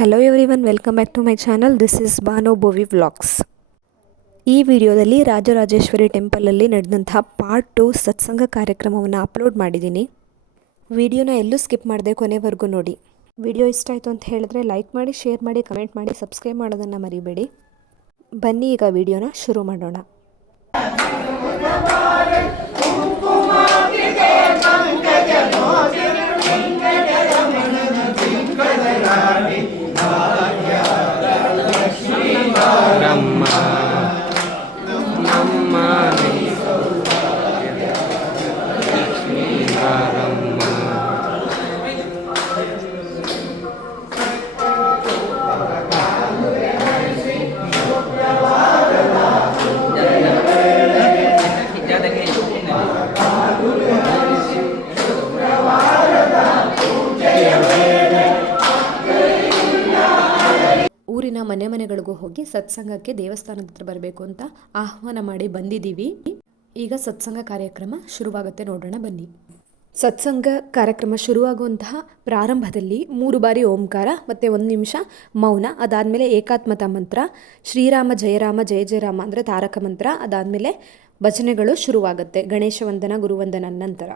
Hello everyone, welcome back to my channel. This is Banu Bovi vlogs. ಈ ವಿಡಿಯೋದಲ್ಲಿ ರಾಜರಾಜೇಶ್ವರಿ ಟೆಂಪಲಲ್ಲಿ ನಡೆದಂತಹ part 2 ಸತ್ಸಂಗ ಕಾರ್ಯಕ್ರಮವನ್ನು ಅಪ್ಲೋಡ್ ಮಾಡಿದ್ದೀನಿ. ವಿಡಿಯೋನ ಎಲ್ಲೂ ಸ್ಕಿಪ್ ಮಾಡದೆ ಕೊನೆವರೆಗೂ ನೋಡಿ. ವಿಡಿಯೋ ಇಷ್ಟ ಆಯಿತು ಅಂತ ಹೇಳಿದ್ರೆ ಲೈಕ್ ಮಾಡಿ, ಶೇರ್ ಮಾಡಿ, ಕಮೆಂಟ್ ಮಾಡಿ, ಸಬ್ಸ್ಕ್ರೈಬ್ ಮಾಡೋದನ್ನು ಮರಿಬೇಡಿ. ಬನ್ನಿ ಈಗ ವಿಡಿಯೋನ ಶುರು ಮಾಡೋಣ. ಊರಿನ ಮನೆಗಳಿಗೂ ಹೋಗಿ ಸತ್ಸಂಗಕ್ಕೆ ದೇವಸ್ಥಾನದ ಹತ್ರ ಬರಬೇಕು ಅಂತ ಆಹ್ವಾನ ಮಾಡಿ ಬಂದಿದ್ದೀವಿ. ಈಗ ಸತ್ಸಂಗ ಕಾರ್ಯಕ್ರಮ ಶುರುವಾಗುತ್ತೆ, ನೋಡೋಣ ಬನ್ನಿ. ಸತ್ಸಂಗ ಕಾರ್ಯಕ್ರಮ ಶುರುವಾಗುವಂತಹ ಪ್ರಾರಂಭದಲ್ಲಿ 3 ಬಾರಿ ಓಂಕಾರ ಮತ್ತು 1 ನಿಮಿಷ ಮೌನ, ಅದಾದಮೇಲೆ ಏಕಾತ್ಮತ ಮಂತ್ರ, ಶ್ರೀರಾಮ ಜಯರಾಮ ಜಯ ಜಯರಾಮ ಅಂದರೆ ತಾರಕ ಮಂತ್ರ, ಅದಾದಮೇಲೆ ಭಜನೆಗಳು ಶುರುವಾಗುತ್ತೆ. ಗಣೇಶ ವಂದನ, ಗುರುವಂದನ ನಂತರ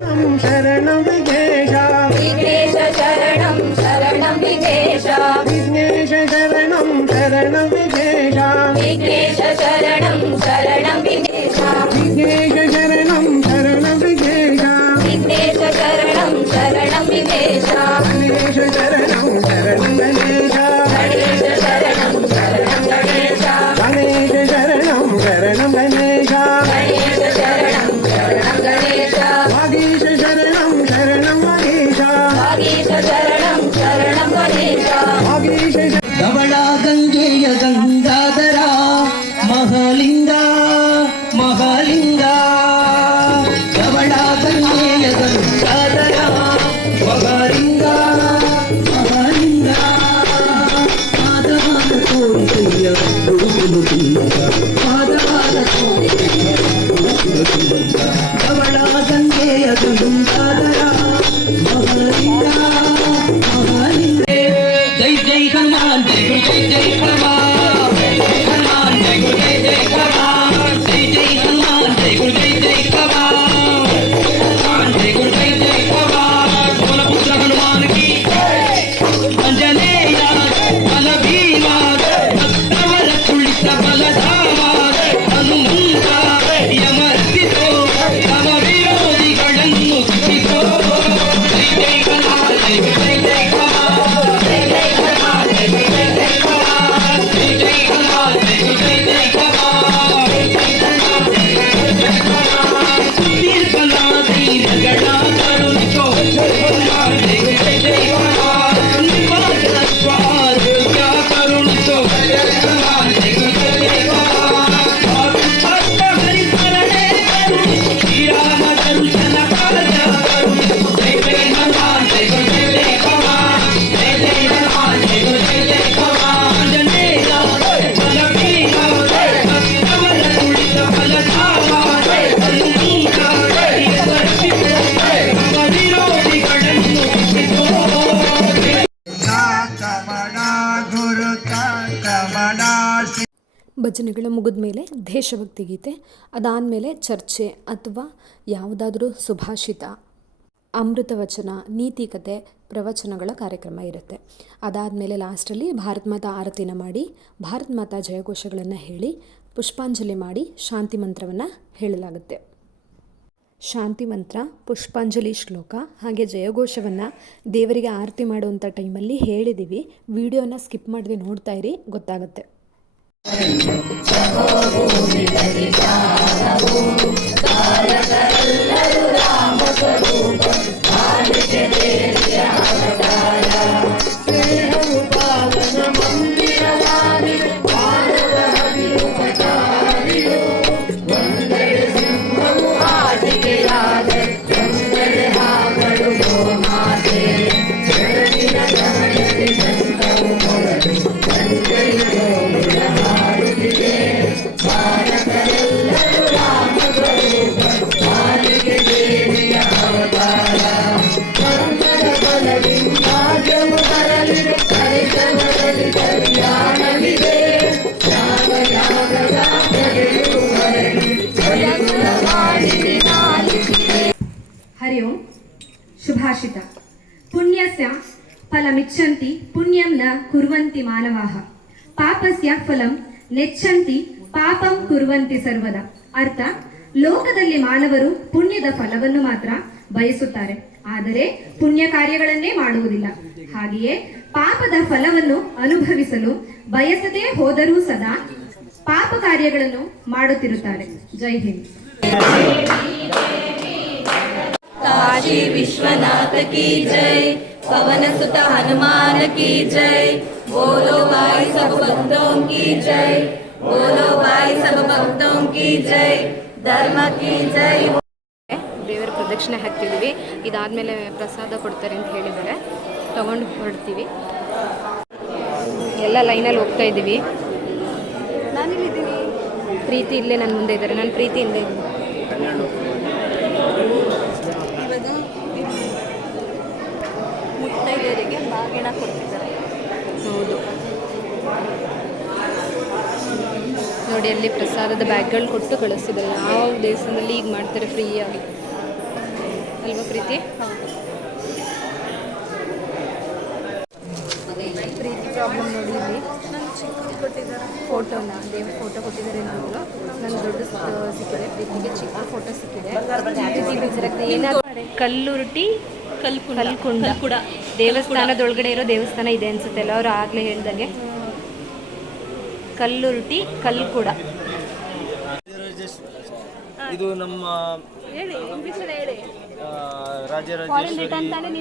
ಶರಣಂ ವಿಘ್ನೇಶ ವಿಘ್ನೇಶ ಶರಣಂ ಶರಣಂ ವಿಘ್ನೇಶ ವಿಘ್ನೇಶ ಶರಣಂ ಶರಣಂ ವಿಘ್ನೇಶ ವಿಘ್ನೇಶ ಶರಣಂ ಶರಣಂ ವಿಘ್ನೇಶ ವಿಘ್ನೇಶ ಶರಣಂ ಶರಣಂ ವಿಘ್ನೇಶ ವಿಘ್ನೇಶ ಶರಣಂ ಶರಣಂ ವಿಘ್ನೇಶ ಗಣೇಶ ಶರಣಂ ಶರಣಂ ಗಣೇಶ ಗಣೇಶ ಶರಣಂ ಶರಣಂ ಗಣೇಶ ಗಣೇಶ ಶರಣಂ ಶರಣಂ ಗಣೇಶ ಗಣೇಶ ಶರಣಂ ಶರಣಂ ಗಣೇಶ ವಾಗೀಶ ಶರಣಂ ಶರಣಂ ಗಣೇಶ ವಾಗೀಶ ಶರಣಂ ಶರಣಂ ಗಣೇಶ ವಾಗೀಶ ಧವಳ ಗಂಗೆಯ ಗಂಗಾಧರ ಮಹಾಲಿಂಗ ಮಹಾಲಿಂಗ ಧವಳ ಗಂಗೆಯ ಗಂಗಾಧರ ಮಹಾಲಿಂಗ ಮಹಾಲಿಂಗ ಪಾದವಾದ ತೋರಿಸೆಯ ಗುರುಗುಲು ಪಾದವಾದ ತೋರಿಸೆಯ ಗುರುಗುಲು ಧವಳ ಗಂಗೆಯ ಗಂಗಾಧರ ಮಹಾಲಿಂಗ ಮಹಾಲಿಂಗ ಜೈ ಜೈ ಹನುಮಾನ್ ಜೈ ಜೈ ಜೈ ಹನುಮಾನ್ ಹನುಮಾನ್ ಜೈ ಜೈ ಜೈ ಹನುಮಾನ್ ಜೈ ಜೈ ಹನುಮಾನ್ ಜೈ ಜೈ ಜೈ ಹನುಮಾನ್ ಹನುಮಾನ್ ಜೈ ಜೈ ಜೈ ಹನುಮಾನ್ ಬೋಲ ಪುತ್ರ ಹನುಮಾನ್ ಕಿ ಅಂಜನೇಯ ಬಲ ಭೀಮ ಭಕ್ತವರ ತುಳಿತ ಬಲಧಾಮ ಹನುಮಂತ ಯಮರ್ಪಿತೋ ತಮ ವಿರೋಧಿಗಳನ್ನು ಸುಖಿಸೋ ಜೈ ಜೈ ಹನುಮಾನ್ ಜೈ ಜೈ ಜೈ ಹನುಮಾನ್ ಜೈ ಜೈ ಹನುಮಾನ್ ಜೈ ಜೈ ಜೈ ಹನುಮಾನ್ ಜೈ ಜೈ ಹನುಮಾನ್ ಜೈ ಜೈ ಜೈ ಹನುಮಾನ್ ಜೈ ಜೈ ಹನುಮಾನ್ ಜೈ ಜೈ ಜೈ ಹನುಮಾನ್ ತೀರ್ಪನಾ ದೈನಗಳ ಕರುಣಿಸೋ ಹನುಮಾನ್ ಜೈ ಜೈ ಜೈ ಹನುಮಾನ್ ನಿವಾಸ ಸ್ವಾರೋಗ್ಯ ಕರುಣಿಸೋ ಹನುಮಾನ್ ಜೈ ಜೈ ಜೈ ಹನುಮಾನ್ ಭಕ್ತ ಹರಿಶರಣೆ ಕರುಣಿಸೋ ಶ್ರೀರಾಮ ದರ್ಶನ ಕಾರ್ಯ ಕರುಣಿಸೋ ಜೈ ಜೈ ಹನುಮಾನ್ ಜೈ ಜೈ ಜೈ ಹನುಮಾನ್ ಜೈ ಜೈ ಹನುಮಾನ್ ಜೈ ಜೈ ಜೈ ಹನುಮಾನ್ ಅಂಜನೇಯ ಬಲ ಭೀಮ ಭಕ್ತವರ ತುಳಿತ ಬಲಧಾಮ ಹನುಮಂತ ಯಮರ್ಪಿತೋ ತಮ ವಿರೋಧಿಗಳನ್ನು ಸುಖಿಸೋ ಭಜನೆಗಳು ಮುಗಿದ ಮೇಲೆ ದೇಶಭಕ್ತಿ ಗೀತೆ, ಅದಾದಮೇಲೆ ಚರ್ಚೆ ಅಥವಾ ಯಾವುದಾದ್ರೂ ಸುಭಾಷಿತ, ಅಮೃತ ವಚನ, ನೀತಿ ಕತೆ, ಪ್ರವಚನಗಳ ಕಾರ್ಯಕ್ರಮ ಇರುತ್ತೆ. ಅದಾದಮೇಲೆ ಲಾಸ್ಟಲ್ಲಿ ಭಾರತ ಮಾತಾ ಆರತಿನ ಮಾಡಿ ಭಾರತ ಮಾತಾ ಜಯಘೋಷಗಳನ್ನು ಹೇಳಿ ಪುಷ್ಪಾಂಜಲಿ ಮಾಡಿ ಶಾಂತಿ ಮಂತ್ರವನ್ನು ಹೇಳಲಾಗುತ್ತೆ. ಶಾಂತಿ ಮಂತ್ರ, ಪುಷ್ಪಾಂಜಲಿ ಶ್ಲೋಕ ಹಾಗೆ ಜಯಘೋಷವನ್ನು ದೇವರಿಗೆ ಆರತಿ ಮಾಡುವಂಥ ಟೈಮಲ್ಲಿ ಹೇಳಿದ್ದೀವಿ. ವಿಡಿಯೋನ ಸ್ಕಿಪ್ ಮಾಡದೆ ನೋಡ್ತಾ ಇರಿ, ಗೊತ್ತಾಗುತ್ತೆ. Bala ಫಲಮಿಚ್ಛಂತಿ ಪುಣ್ಯಂ ನ ಕುರ್ವಂತಿ ಮಾನವಾಹ ಪಾಪಸ್ಯ ಫಲಂ ನೆಚ್ಛಂತಿ ಪಾಪಂ ಕುರ್ವಂತಿ ಸರ್ವದಾ. ಅರ್ಥ, ಲೋಕದಲ್ಲಿ ಮಾನವರು ಪುಣ್ಯದ ಫಲವನ್ನು ಮಾತ್ರ ಬಯಸುತ್ತಾರೆ, ಆದರೆ ಪುಣ್ಯ ಕಾರ್ಯಗಳನ್ನೇ ಮಾಡುವುದಿಲ್ಲ. ಹಾಗೆಯೇ ಪಾಪದ ಫಲವನ್ನು ಅನುಭವಿಸಲು ಬಯಸದೇ ಹೋದರೂ ಸದಾ ಪಾಪ ಕಾರ್ಯಗಳನ್ನು ಮಾಡುತ್ತಿರುತ್ತಾರೆ. ಜೈ ಹಿಂದ್. काशी विश्वनाथ की जय, पवन सुत हनुमान की जय, बोलो भाई सब भक्तों की जय, बोलो भाई सब भक्तों की जय, धर्म की जय. ದೇವರ ಪ್ರದಕ್ಷಿಣೆ ಹಾಕ್ತಿದ್ದೀವಿ. ಇದಾದಮೇಲೆ ಪ್ರಸಾದ ಕೊಡ್ತಾರೆ ಅಂತ ಹೇಳಿದ್ದಾರೆ, ತಗೊಂಡು ಹೊರಡ್ತೀವಿ. ಎಲ್ಲ ಲೈನಲ್ಲಿ ಹೋಗ್ತಾ ಇದ್ದೀವಿ. ನಾನಿಲ್ಲಿದ್ದೀನಿ, ಪ್ರೀತಿ ಇಲ್ಲೇ ನನ್ನ ಮುಂದೆ ಇದ್ದಾರೆ. ನಾನು ಪ್ರೀತಿ ಇಲ್ಲೇ ಇದ್ದೀನಿ. ಮುತ್ತೈದೆಯರಿಗೆ ಬಾಗಿಣ ಕೊಡ್ತಿದ್ದಾರೆ. ಹೌದು ನೋಡಿ, ಅಲ್ಲಿ ಪ್ರಸಾದದ ಬ್ಯಾಗ್ಗಳು ಕೊಟ್ಟು ಕಳಿಸ್ತಿದ್ದಾರೆ. ಯಾವ ದೇವಸ್ಥಾನದಲ್ಲಿ ಈಗ ಮಾಡ್ತಾರೆ ಫ್ರೀಯಾಗಿ ಅಲ್ವಾ ಪ್ರೀತಿ? ಪ್ರೀತಿ ಪ್ರಾಬ್ಲಮ್ ನೋಡಿ, ಇಲ್ಲಿ ಫೋಟೋನ ದೇವ್ರ ಫೋಟೋ ಕೊಟ್ಟಿದ್ದಾರೆ. ನನ್ನ ದೊಡ್ಡ ಸಿಕ್ಕಿದೆ, ಪ್ರೀತಿಗೆ ಚಿಕ್ಕ ಫೋಟೋ ಸಿಕ್ಕಿದೆ. ಕಲ್ಲುರುಟಿ ಕಲ್ಕುಂಡ ದೇವಸ್ಥಾನದೊಳಗಡೆ ಇರೋ ದೇವಸ್ಥಾನ ಇದೆ ಅನ್ಸುತ್ತೆ ಅಲ್ಲ, ಅವ್ರು ಆಗ್ಲೇ ಹೇಳ್ದಂಗೆ. ಕಲ್ಲುರುಟಿ ಕಲ್ಕುಡ. ಇದು ನಮ್ಮ ರಾಜರಾಜೇಶ್ವರಿ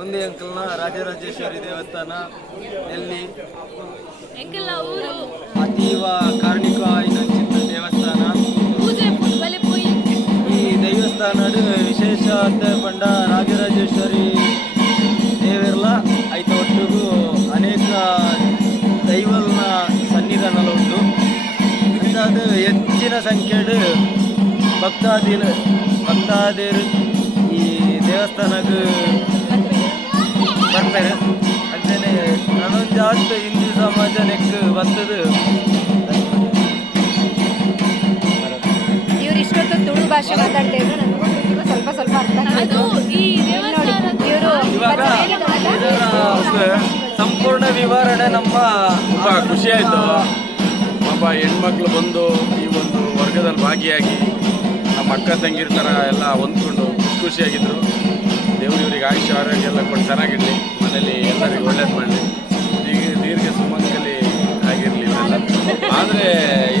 ಒಂದೇ ಅಂಕಲ್ನ ರಾಜರಾಜೇಶ್ವರಿ ದೇವಸ್ಥಾನ ಎಲ್ಲಿ ಅತೀವ ಕಾರ್ಣಿಕ ಆಯ್ನಂಚಿನ ದೇವಸ್ಥಾನ. ಈ ದೇವಸ್ಥಾನದ ವಿಶೇಷ ಅಂತ ಪಂಡ ರಾಜರಾಜೇಶ್ವರಿ ದೇವರ್ಲ ಐತ ಒಟ್ಟಿಗೂ ಅನೇಕ ದೈವಲ್ನ ಸನ್ನಿಧಾನ ಉಂಟು. ಅಂದಾದ ಹೆಚ್ಚಿನ ಸಂಖ್ಯೆಡು ಭಕ್ತಾದಿರು ಈ ದೇವಸ್ಥಾನಕ್ಕೆ ಬರ್ತಾರೆ. ಅಂತೇನೆ ನಾನೊಂದು ಜಾಸ್ತಿ ಹಿಂದೂ ಸಮಾಜ ನೆಕ್ ಬರ್ತದೆ. ಇವ್ರು ಇಷ್ಟೊತ್ತು ತುಳು ಭಾಷೆ ಮಾತಾಡ್ತಾ ಇದ್ರು, ನನಗೂ ಸ್ವಲ್ಪ ಸ್ವಲ್ಪ ಅರ್ಥ ಆಯ್ತು. ಇವಾಗ ಇದರ ಸಂಪೂರ್ಣ ವಿವರಣೆ ನಮ್ಮ ತುಂಬ ಖುಷಿಯಾಯಿತು. ಒಬ್ಬ ಹೆಣ್ಮಕ್ಳು ಬಂದು ಈ ಒಂದು ವರ್ಗದಲ್ಲಿ ಭಾಗಿಯಾಗಿ ನಮ್ಮ ಅಕ್ಕ ತಂಗಿರ ಥರ ಎಲ್ಲ ಹೊಂದ್ಕೊಂಡು ಖುಷಿಯಾಗಿದ್ದರು. ದೇವ್ರು ಇವ್ರಿಗೆ ಆಯುಷ್ಯ ಆರೋಗ್ಯ ಎಲ್ಲ ಕೊಟ್ಟು ಚೆನ್ನಾಗಿರಲಿ, ಮನೇಲಿ ಎಲ್ಲರಿಗೂ ಒಳ್ಳೇದು ಮಾಡಲಿ, ದೀರ್ಘ ಸುಮಂಗಲಿ ಆಗಿರಲಿ ಇವರೆಲ್ಲ. ಆದರೆ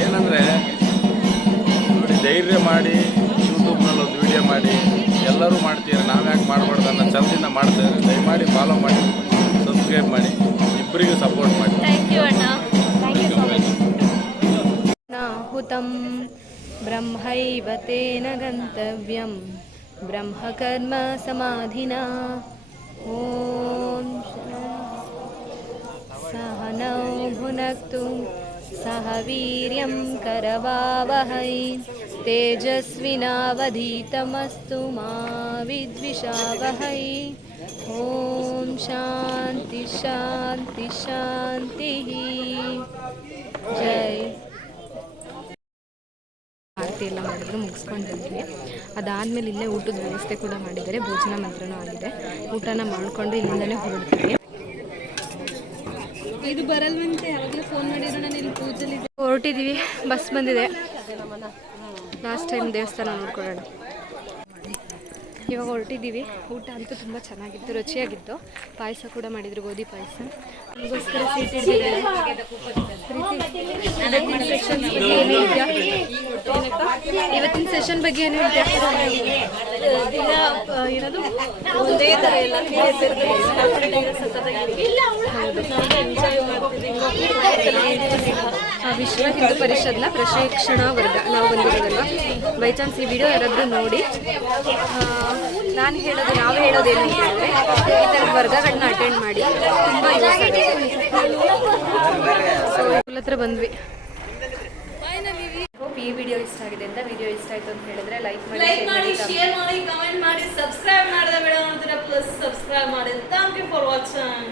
ಏನಂದರೆ ನೋಡಿ, ಧೈರ್ಯ ಮಾಡಿ ಯೂಟ್ಯೂಬ್ನಲ್ಲಿ ಒಂದು ವಿಡಿಯೋ ಮಾಡಿ ಎಲ್ಲರೂ ಮಾಡ್ತೀರಾ, ನಾವು ಯಾಕೆ ಮಾಡಬಾರ್ದು ಅನ್ನೋ ಛಲದಿಂದ ಮಾಡ್ತಾರೆ. ದಯಮಾಡಿ ಫಾಲೋ ಮಾಡಿ, ಸಬ್ಸ್ಕ್ರೈಬ್ ಮಾಡಿ, ಇಬ್ಬರಿಗೂ ಸಪೋರ್ಟ್ ಮಾಡಿ. ಥ್ಯಾಂಕ್ ಯು ಅಣ್ಣ. ಹುತಂ ಬ್ರಹ್ಮೈವ ತೇನ ಗಂತವ್ಯಂ ಬ್ರಹ್ಮಕರ್ಮ ಸಮಾಧಿನಾ. ಓಂ ಸಹನೌ ಭುನಕ್ತು ಸಹ ವೀರ್ಯಂ ಕರವಾವಹೈ ತೇಜಸ್ವಿನಾವಧೀತಮಸ್ತು ಮಾ ವಿದ್ವಿಷಾವಹೈ. ಓಂ ಶಾಂತಿ ಶಾಂತಿ ಶಾಂತಿ. ಜೈ. ಆರತಿ ಎಲ್ಲ ಮಾಡಿದ್ರು, ಮುಗಿಸ್ಕೊಂಡು ಬಂದ್ವಿ. ಅದಾದಮೇಲೆ ಇಲ್ಲೇ ಊಟದ ವ್ಯವಸ್ಥೆ ಕೂಡ ಮಾಡಿದ್ದಾರೆ, ಭೋಜನ ಮಂತ್ರನೂ ಆಗಿದೆ. ಊಟನ ಮಾಡಿಕೊಂಡು ಇಲ್ಲಿಂದಲೇ ಹೊರಡ್ತೀವಿ. ಇದು ಬರಲ್ವಂತೆ, ಯಾವಾಗಲೂ ಫೋನ್ ಮಾಡಿದ್ರು ನಾನು ಇಲ್ಲಿ ಪೂಜೆಲಿ ಹೊರಟಿದ್ದೀವಿ. ಬಸ್ ಬಂದಿದೆ. ಲಾಸ್ಟ್ ಟೈಮ್ ದೇವಸ್ಥಾನ ನೋಡ್ಕೊಳ್ಳೋಣ. ಇವಾಗ ಹೊರಟಿದ್ದೀವಿ. ಊಟ ಅಂತೂ ತುಂಬ ಚೆನ್ನಾಗಿತ್ತು, ರುಚಿಯಾಗಿತ್ತು. ಪಾಯಸ ಕೂಡ ಮಾಡಿದ್ರು, ಗೋಧಿ ಪಾಯಸ. ಅದಕ್ಕೋಸ್ಕರ ಸೀಟ್ ಹಿಡಿದಿದ್ದಾರೆ. ಇವತ್ತಿನ ಸೆಷನ್ ಬಗ್ಗೆ ಏನು ಹೇಳ್ತೀಯ? ಏನದು ಒಂದೇ ಥರ ಎಲ್ಲ ವಿಶ್ವ ಹಿಂದೂ ಪರಿಷತ್ನ ಪ್ರಶಿಕ್ಷಣಾ ವರ್ಗ ನಾವು ಬಂದಿರೋದಲ್ವ. ಬೈ ಚಾನ್ಸ್ ಈ ವಿಡಿಯೋ ಯಾರಾದರೂ ನೋಡಿ, ನಾವು ಹೇಳೋದೇನು ಅಂತ ಹೇಳಿದ್ರೆ, ಈ ಥರದ ವರ್ಗಗಳನ್ನ ಅಟೆಂಡ್ ಮಾಡಿ, ತುಂಬ ಯೂಸ್ ಆಗುತ್ತೆ. ಸೊ ಇವ್ರ ಹತ್ರ ಬಂದ್ವಿ. ಈ ವಿಡಿಯೋ ಇಷ್ಟ ಆಗಿದೆ ಅಂತ. ವಿಡಿಯೋ ಇಷ್ಟ ಆಯಿತು ಅಂತ ಹೇಳಿದ್ರೆ ಲೈಕ್ ಮಾಡಿ, ಶೇರ್ ಮಾಡಿ, ಕಮೆಂಟ್ ಮಾಡಿ, ಸಬ್ಸ್ಕ್ರೈಬ್ ಮಾಡಿದ ವಿಡಿಯೋ ನೋಡ್ತೀರಾ, ಪ್ಲಸ್ ಸಬ್ಸ್ಕ್ರೈಬ್ ಮಾಡಿ. Thank you for watching.